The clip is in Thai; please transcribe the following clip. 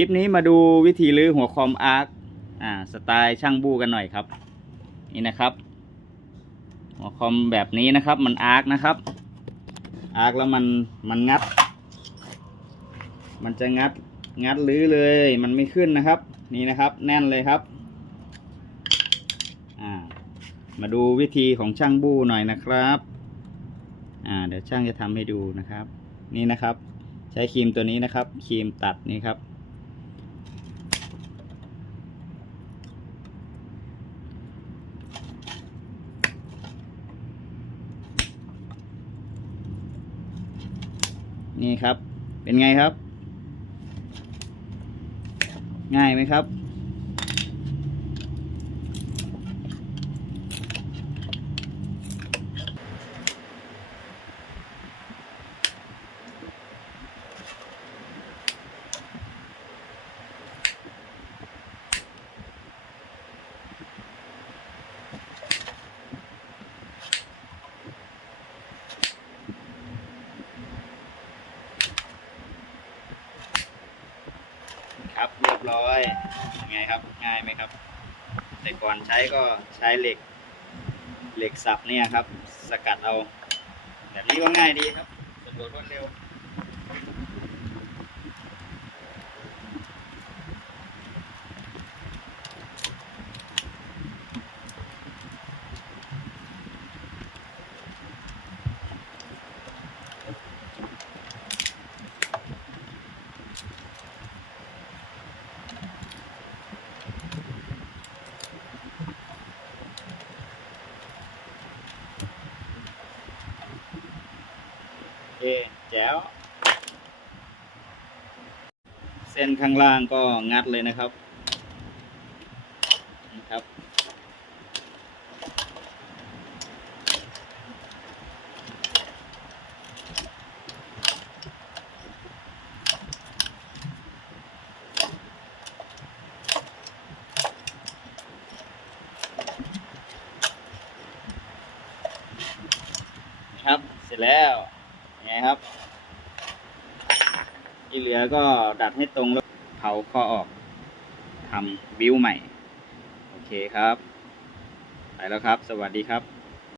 ลิปนี้มาดูวิธีรื้อหัวคอมอาร์คอ่าสไตล์ช่างบู้กันหน่อยครับ นี่นะครับ หัวคอมแบบนี้นะครับ มันอาร์คนะครับ อาร์คแล้วมันมันงัด มันจะงัดงัดรื้อเลยมันไม่ขึ้นนะครับ นี่นะครับ แน่นเลยครับอ่ามาดูวิธีของช่างบู้หน่อยนะครับอ่าเดี๋ยวช่างจะทำให้ดูนะครับ นี่นะครับ ใช้ครีมตัวนี้นะครับครีมตัดนี่ครับ นี่ครับ เป็นไงครับ ง่ายไหมครับ ครับเรียบร้อยยังไงครับง่ายไหมครับ แต่ก่อนใช้ก็ใช้เหล็ก เหล็กสับเนี่ยครับ สกัดเอา แบบนี้ก็ง่ายดีครับสะดวกรวดเร็ว เคแจ๋วเส้นข้างล่างก็งัดเลยนะครับนะครับครับ เสร็จแล้ว ไงครับ ที่เหลือก็ดัดให้ตรงแล้วเผาข้อออกทำบิวใหม่ โอเคครับ ไปแล้วครับ สวัสดีครับ